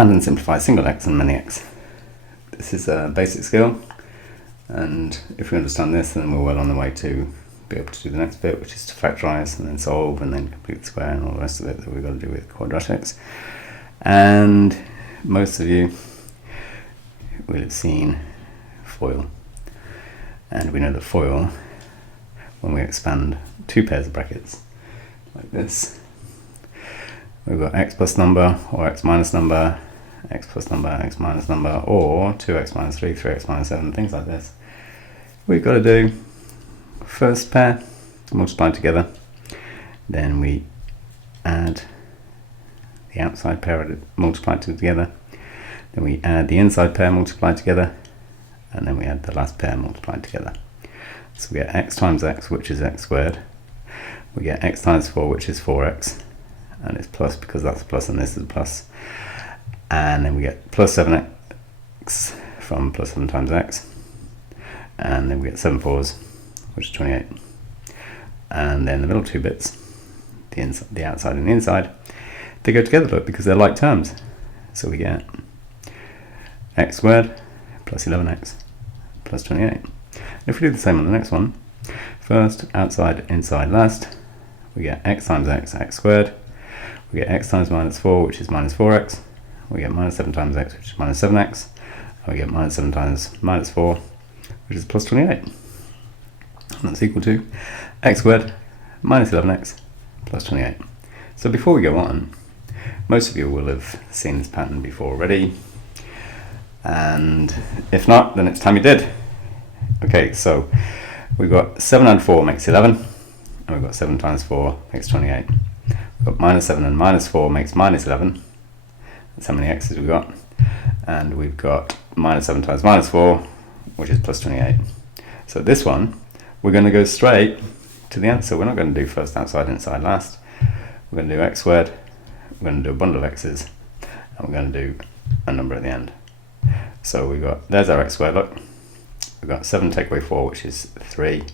expand and simplify single x and many x. This is a basic skill, and if we understand this, then we're well on the way to be able to do the next bit, which is to factorize and then solve and then complete the square and all the rest of it that we've got to do with quadratics. And most of you will have seen FOIL, and we know that FOIL, when we expand two pairs of brackets like this, we've got x plus number or x minus number, x plus number, x minus number, or 2x minus 3, 3x minus 7, things like this. We've got to do first pair, multiply together, then we add the outside pair multiplied together, then we add the inside pair multiplied together, and then we add the last pair multiplied together. So we get x times x, which is x squared. We get x times 4, which is 4x, and it's plus because that's a plus and this is a plus. And then we get plus 7x from plus 7 times x, and then we get 7 fours, which is 28. And then the middle two bits, the outside and the inside, they go together, look, because they're like terms. So we get x squared plus 11x plus 28. And if we do the same on the next one, first, outside, inside, last, we get x times x, x squared. We get x times minus 4, which is minus 4x. We get minus 7 times x, which is minus 7x. And we get minus 7 times minus 4, which is plus 28. And that's equal to x squared minus 11x plus 28. So before we go on, most of you will have seen this pattern before already. And if not, then it's time you did. Okay, so we've got 7 and 4 makes 11. And we've got 7 times 4 makes 28. We've got minus 7 and minus 4 makes minus 11. That's how many x's we've got. And we've got minus 7 times minus 4, which is plus 28. So this one, we're going to go straight to the answer. We're not going to do first, outside, inside, last. We're going to do x squared. We're going to do a bundle of x's. And we're going to do a number at the end. So we've got, there's our x squared, look. We've got 7 take away 4, which is 3. And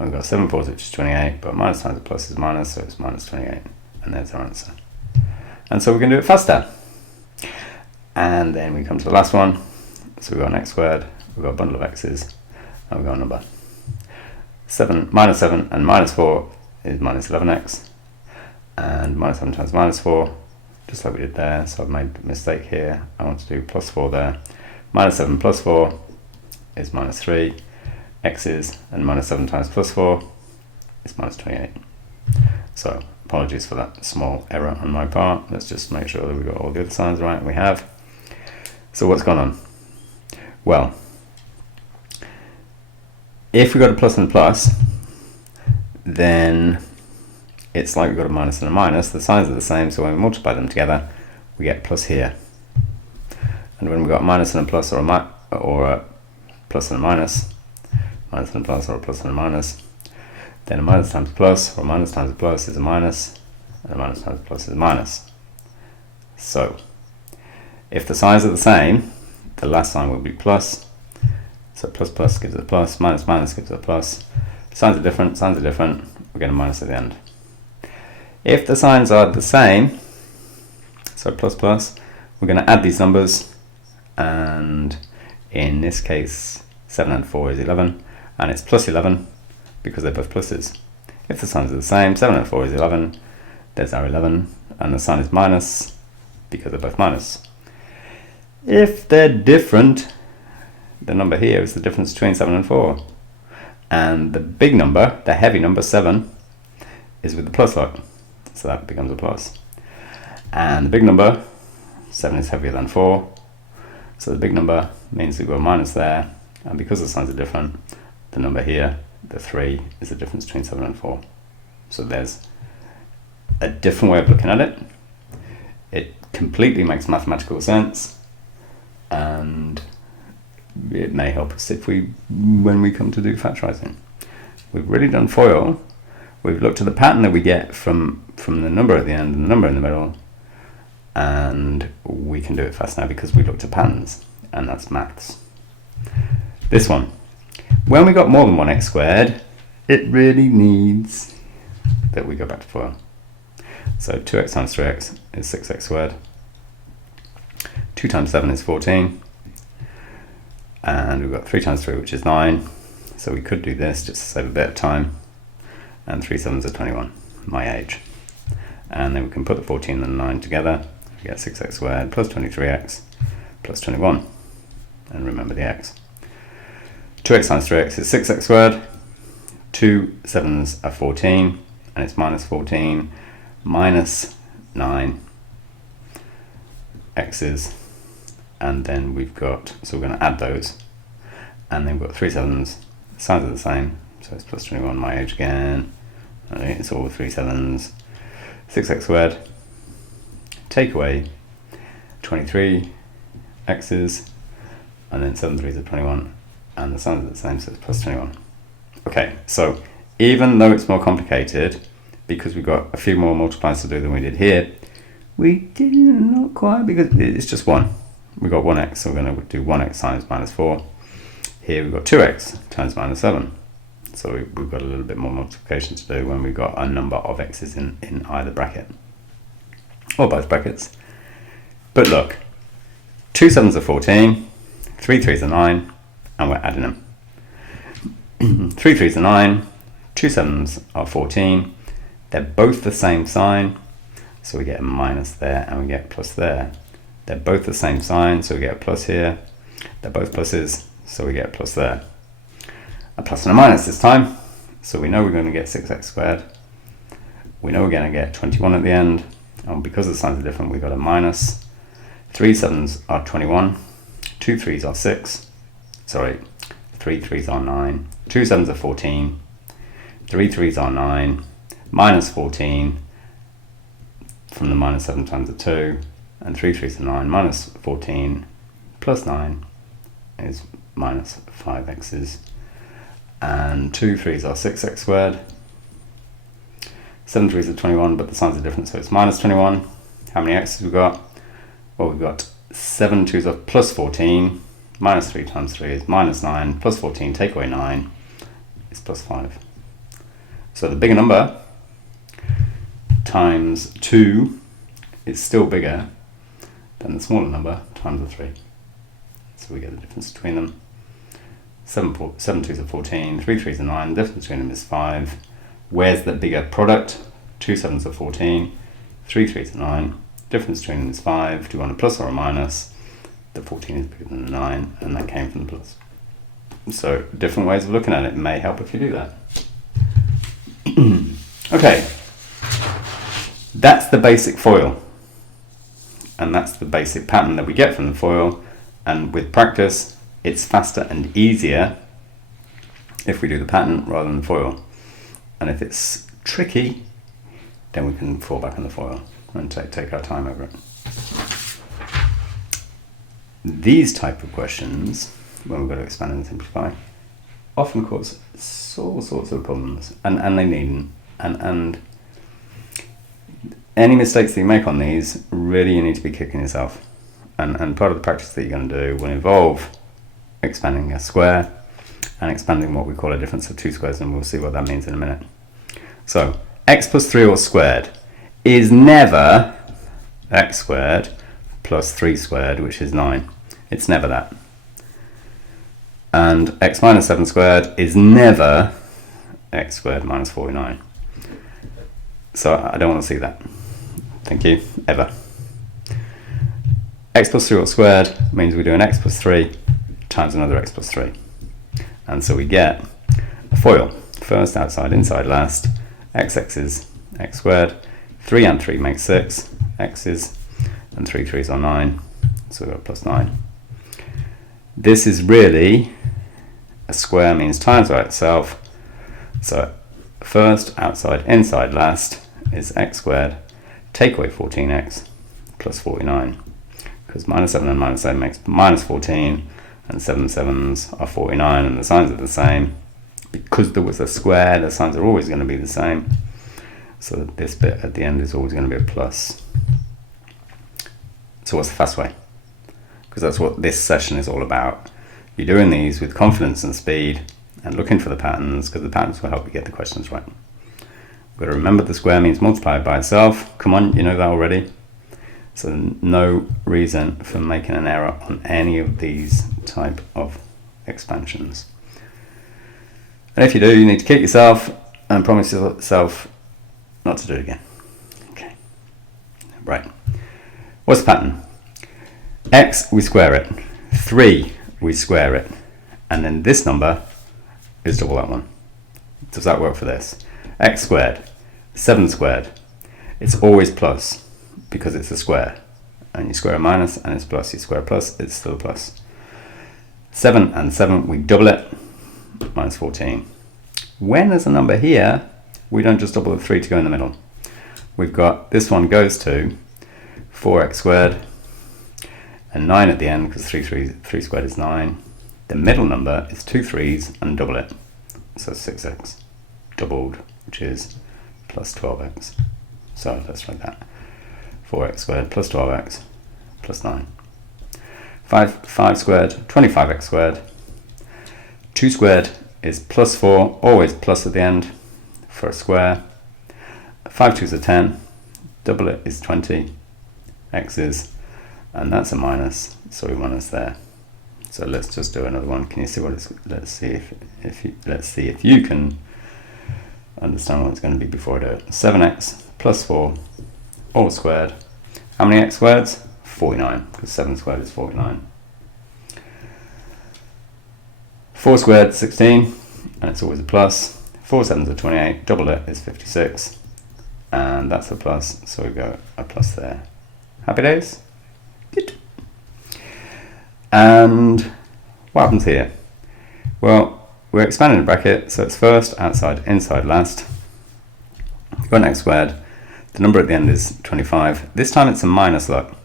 we've got 7 fours, which is 28. But minus times a plus is minus, so it's minus 28. And there's our answer. And so we're going to do it faster. And then we come to the last one. So we've got an x squared, we've got a bundle of x's, and we've got a number. 7 minus 7 and minus 4 is minus 11x. And minus 7 times minus 4, just like we did there. So I've made a mistake here. I want to do plus 4 there. Minus 7 plus 4 is minus 3 x's, and minus 7 times plus 4 is minus 28. So apologies for that small error on my part. Let's just make sure that we've got all the other signs right. We have. So what's gone on? Well, if we got a plus and a plus, then it's like we've got a minus and a minus. The signs are the same, so when we multiply them together, we get plus here. And when we've got a minus and a plus, or a plus and a minus and a plus, or a plus and a minus, then a minus times a plus, or a minus times a plus is a minus, and a minus times a plus is a minus. So, if the signs are the same, the last sign will be plus. So plus plus gives us a plus, minus minus gives us a plus. Signs are different, we're getting a minus at the end. If the signs are the same, so plus plus, we're going to add these numbers, and in this case 7 and 4 is 11, and it's plus 11 because they're both pluses. If the signs are the same, 7 and 4 is 11, there's our 11, and the sign is minus because they're both minus. If they're different, the number here is the difference between 7 and 4, and the big number, the heavy number 7, is with the plus lock, so that becomes a plus. And the big number, 7 is heavier than 4, so the big number means we've got a minus there, and because the signs are different, the number here, the 3, is the difference between 7 and 4. So there's a different way of looking at it. It completely makes mathematical sense, and it may help us when we come to do factorizing. We've really done FOIL. We've looked at the pattern that we get from the number at the end and the number in the middle, and we can do it fast now because we looked at patterns, and that's maths. This one, when we got more than 1x squared, it really needs that we go back to FOIL. So 2x times 3x is 6x squared. 2 times 7 is 14. And we've got 3 times 3, which is 9. So we could do this just to save a bit of time. And 3 sevens are 21, my age. And then we can put the 14 and the 9 together. We get 6x squared plus 23x plus 21. And remember the x. 2x times 3x is 6x squared. 2 sevens are 14. And it's minus 14 minus 9 x's. And then we've got, so we're going to add those. And then we've got 3 sevens. The signs are the same. So it's plus 21, my age again. Right, it's all 3 sevens. 6x squared. Take away 23 x's. And then 7 3s are 21. And the signs are the same, so it's plus 21. Okay, so even though it's more complicated, because we've got a few more multiplies to do than we did here, we did not quite, because it's just 1. We've got 1x, so we're going to do 1x times minus 4. Here we've got 2x times minus 7. So we've got a little bit more multiplication to do when we've got a number of x's in either bracket. Or both brackets. But look, 2 sevens are 14, 3 3s are 9, and we're adding them. 3 3s are 9, 2 sevens are 14. They're both the same sign, so we get a minus there and we get a plus there. They're both the same sign, so we get a plus here. They're both pluses, so we get a plus there. A plus and a minus this time, so we know we're going to get 6x squared. We know we're going to get 21 at the end, and because the signs are different, we've got a minus. 3 sevens are 21, 2 3s are 6, sorry, 3 3s are 9, 2 sevens are 14, 3 3s are 9, minus 14 from the minus 7 times the 2, and 3 3s are 9, minus 14 plus 9 is minus 5x's, and 2 3s are 6x squared, 7 3s are 21, but the signs are different, so it's minus 21. How many x's we've got? Well, we've got 7 2s are plus 14, minus 3 times 3 is minus 9, plus 14, take away 9, is plus 5. So the bigger number times 2 is still bigger than the smaller number times the 3. So we get the difference between them. 7 2s are 14, 3 3s are 9, the difference between them is 5. Where's the bigger product? 2 sevens are 14, 3 3s are 9, difference between them is 5. Do you want a plus or a minus? The 14 is bigger than the 9, and that came from the plus. So different ways of looking at it may help if you do that. Okay, that's the basic FOIL, and that's the basic pattern that we get from the FOIL, and with practice it's faster and easier if we do the pattern rather than the FOIL, and if it's tricky then we can fall back on the FOIL and take our time over it. These type of questions, when we've got to expand and simplify, often cause all sorts of problems, and they needn't. And any mistakes that you make on these, really you need to be kicking yourself. And part of the practice that you're going to do will involve expanding a square and expanding what we call a difference of two squares, and we'll see what that means in a minute. So x plus 3 all squared is never x squared plus 3 squared, which is 9. It's never that. And x minus 7 squared is never x squared minus 49. So I don't want to see that. Thank you, ever. X plus 3 all squared means we do an x plus 3 times another x plus 3. And so we get a FOIL. First, outside, inside, last. X is x squared. 3 and 3 makes 6 x's, and 3 3s are 9. So we've got plus 9. This is really a square means times by itself. So first, outside, inside, last is x squared. Take away 14x plus 49. Because minus 7 and minus 7 makes minus 14, and 7 sevens are 49, and the signs are the same. Because there was a square, the signs are always going to be the same. So this bit at the end is always going to be a plus. So what's the fast way? Because that's what this session is all about. You're doing these with confidence and speed and looking for the patterns, because the patterns will help you get the questions right. We've got to remember the square means multiplied by itself. Come on, you know that already. So no reason for making an error on any of these type of expansions. And if you do, you need to kick yourself and promise yourself not to do it again. Okay, right. What's the pattern? X, we square it. 3, we square it. And then this number is double that one. Does that work for this? X squared, 7 squared. It's always plus because it's a square. And you square a minus and it's plus. You square a plus, it's still a plus. 7 and 7, we double it, minus 14. When there's a number here, we don't just double the 3 to go in the middle. We've got, this one goes to 4x squared and 9 at the end, because 3 squared is 9. The middle number is 2 3's and double it. So 6x doubled, which is plus 12x. So let's write that. 4x squared plus 12x plus 9. 5 squared, 25x squared. 2 squared is plus 4, always plus at the end for a square. 5 2's are 10, double it is 20, x's, and that's a minus, so we minus there. So let's just do another one. Can you see what it's, let's see if you can understand what it's going to be before I do it. 7x plus 4 all squared. How many x squareds? 49, because 7 squared is 49. 4 squared, 16, and it's always a plus. 4 7's are 28, double it is 56, and that's a plus, so we go a plus there. Happy days? Good. And what happens here? Well, we're expanding the bracket, so it's first, outside, inside, last. We've got an x squared. The number at the end is 25. This time it's a minus look,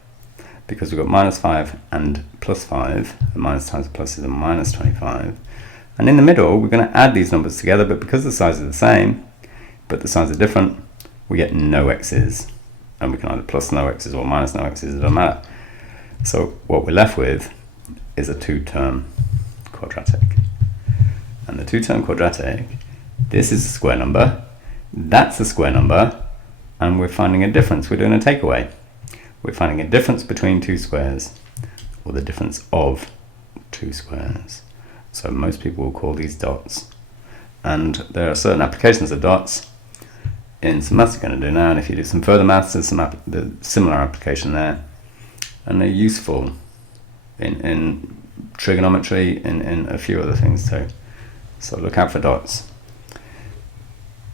because we've got minus 5 and plus 5. A minus times a plus is a minus 25. And in the middle, we're going to add these numbers together, but because the sides are the same, but the signs are different, we get no x's. And we can either plus no x's or minus no x's, it doesn't matter. So what we're left with is a 2-term quadratic. And the 2-term quadratic, this is a square number, that's a square number, and we're finding a difference. We're doing a takeaway. We're finding a difference between 2 squares, or the difference of 2 squares. So most people will call these dots. And there are certain applications of dots in some maths you're going to do now, and if you do some further maths, there's some similar application there. And they're useful in trigonometry, in a few other things too. So look out for dots.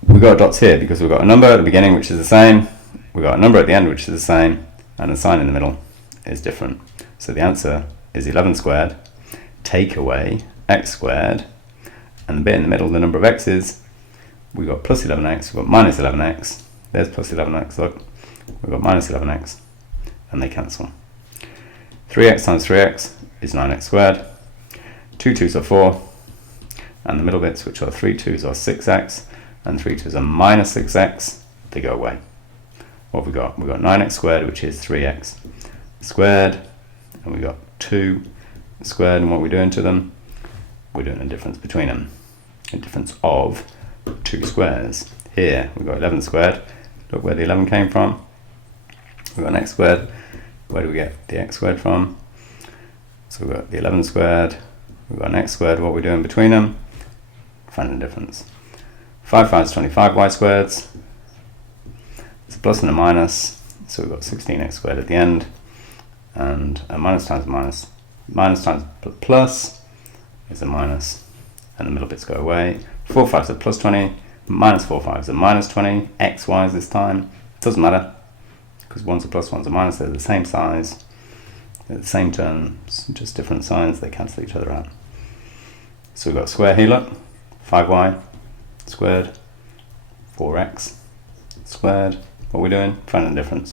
We've got dots here because we've got a number at the beginning which is the same, we've got a number at the end which is the same, and the sign in the middle is different. So the answer is 11 squared, take away x squared, and the bit in the middle, the number of x's, we've got plus 11x, we've got minus 11x, there's plus 11x, look, we've got minus 11x, and they cancel. 3x times 3x is 9x squared, 2 2's are 4, and the middle bits, which are 3 2's are 6x, and 3 2's are minus 6x, they go away. What have we got? We've got 9x squared, which is 3x squared, and we've got 2 squared, and what we're doing to them, we're doing a difference between them, a difference of 2 squares. Here we've got 11 squared, look where the 11 came from, we've got an x squared, where do we get the x squared from? So we've got the 11 squared, we've got an x squared, what we're doing between them, finding the difference. 5 5 is 25y squareds, it's a plus and a minus, so we've got 16x squared at the end, and a minus times minus, minus times plus is a minus, and the middle bits go away. 4 5s are plus 20, minus 4 5s are minus 20, x, y's this time, doesn't matter, because one's a plus, one's a minus, they're the same size, they're the same terms, just different signs, they cancel each other out. So we've got square here, look, 5y squared, 4x squared, what are we doing? Finding the difference.